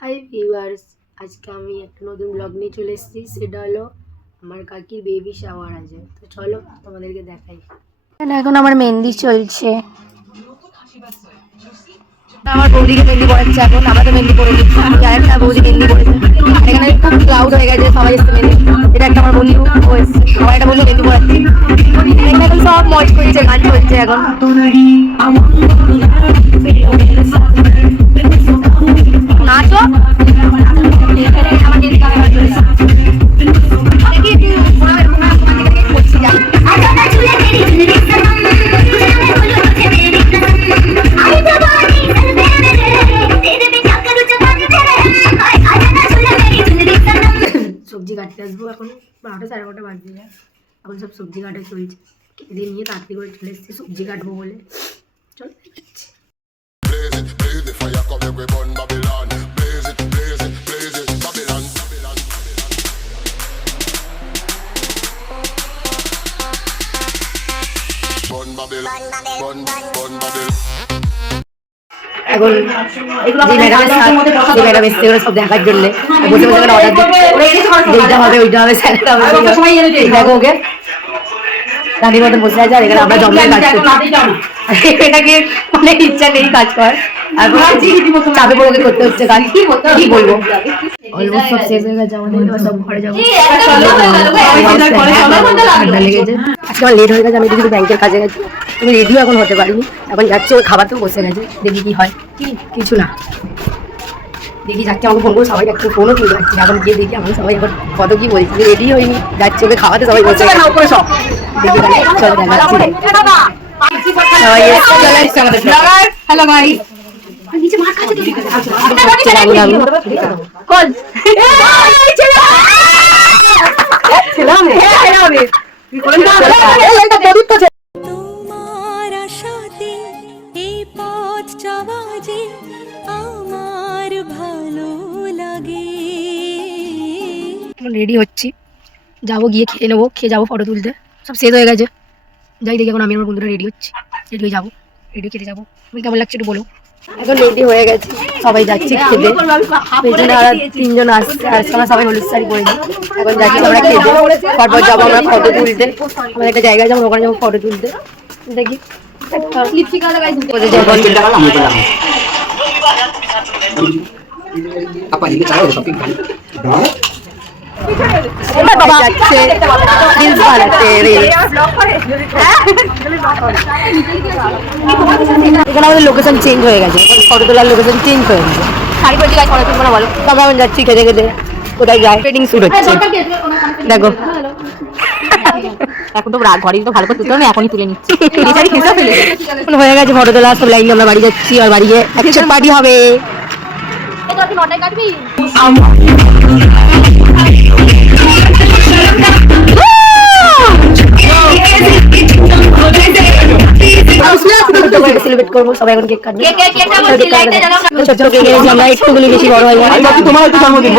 Hi viewers, আজকে আমি একটা নতুন ব্লগ নিয়ে চলে এসেছি। সেটা হলো আমার কাকির বেবি শাওয়ার আছে। তো চলো তোমাদেরকে দেখাই। এখন আমার মেহেন্দি চলছে। আমার বৌদিকে মেহেন্দি পড়াচ্ছে। এখন আমরা তো মেহেন্দি পড়ে নিচ্ছি, জানেন না বৌদি মেহেন্দি পড়েছে। এখানে খুব ক্রাউড হয়ে গেছে, সবাই এসছে মেহেন্দি। এটা একটা আমার বন্ধু ও এসছে, সবাই একটা বন্ধু মেহেন্দি পড়াচ্ছে। এখানে এখন সব মজ করছে, গান চলছে এখন। নাচো সবজি কাটতে আসবো। এখন 12টা 12:30 বাজে যায়। এখন সব সবজি কাটা চলছে। কেটে নিয়ে তাড়াতাড়ি করে চলে এসেছি সবজি কাটবো বলে। চল দেখাচ্ছি। এখন যে ম্যাডাম এসছে ওরা সব দেখার জন্য বসে বসে অর্ডার দিতে হবে, ওইটা হবে স্যালাড হবে। দেখো ওকে রানীর মতো বসে আছে, আর এখানে আমরা জমে কাজ করছি। এটাকে মানে ইচ্ছা নেই কাজ করার, আর চাপে পড়ে ওকে করতে হচ্ছে কাজ। কি বলবো, অলমোস্ট সব শেষ হয়ে গেছে আমাদের। এবার সব ঘরে যাবো, ঠান্ডা লেগেছে। আজকে আমার লেট হয়ে গেছে, আমি একটু ব্যাংকের কাজে গেছি। তুমি রেডিও এখন হতে পারিনি, এখন যাচ্ছে। ওই খাবার তো বসে গেছে, দেখি কি হয়। কিছু না, দেখি যাচ্ছে। আমাকে ফোন করে সবাই একটু ফোনও তুলে যাচ্ছে। এখন গিয়ে দেখি আমার সবাই এখন কত কি বলছি, রেডি হয়নি, যাচ্ছে ওকে খাওয়াতে। সবাই বসে গেছে, সব দেখি চলো দেখাচ্ছি। সবাই চলে এসছে আমাদের। হ্যালো ভাই, তোমার আশাতে এই পথ চলা যে আমার ভালো লাগে। রেডি হচ্ছি, যাবো, গিয়ে খেয়ে নেবো, খেয়ে যাবো ফটো তুলতে। সব শেষ হয়ে গেছে, যাই দেখি। এখন আমি আমার বন্ধুরা রেডি হচ্ছি, রেডি হয়ে যাবো, রেডি খেতে যাবো। তুমি কেমন লাগছে একটু বলো। এখন রেডি হয়ে গেছে, সবাই যাচ্ছি খেতে। পেছনে আর 3জন আসছে, আর আমরা সবাই হলুদ শাড়ি পরে দিই। এখন যাচ্ছি আমরা খেতে, তারপর যাবো আমরা ফটো তুলতে। আমাদের একটা জায়গায় যাবো, ওখানে যাবো ফটো তুলতে। দেখি এখানে আমাদের লোকেশন চেঞ্জ হয়ে গেছে, ফটো তোলার লোকেশন চেঞ্জ হয়ে গেছে। শাড়ি পরে গায়ে ফটো তুলবো না বলো। তবে আমি যাচ্ছি খেতে খেতে, কোথায় যাই। ট্রেডিং শুট হচ্ছে, দেখো। এখন তো ঘরে তো ভালো করে তুলতে হবে, এখনই তুলে নিচ্ছি। হয়ে গেছে ফটো তোলা, সব লাইন আমরা বাড়ি যাচ্ছি। আর বাড়ি গিয়ে একসাথে পার্টি হবে। সেলিব্রেট করবো, সবাই এখন কেক কাটবে। ছোট কেক এনেছি আমরা, একটুগুলি বেশি বড় হয়ে যায়। তোমার একটু জন্মদিন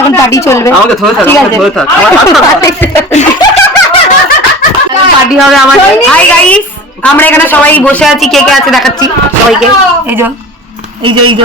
এখন পার্টি চলবে, ঠিক আছে? পার্টি হবে আমার। হাই গাইস, আমরা এখানে সবাই বসে আছি, কে কে আছে দেখাচ্ছি সবাইকে। এই যে এই যে এই যে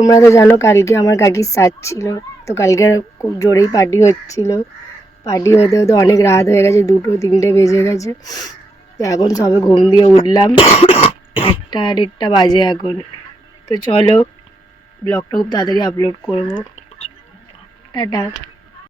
তোমরা তো জানো কালকে আমার কাকির সাজ ছিল, তো কালকে খুব জোরেই পার্টি হচ্ছিল। পার্টি হতে হতে অনেক রাত হয়ে গেছে, 2-3টে বেজে গেছে। তো এখন সবে ঘুম দিয়ে উঠলাম, 1-1:30 বাজে এখন। তো চলো ব্লগটা খুব তাড়াতাড়ি আপলোড করবো। টাটা।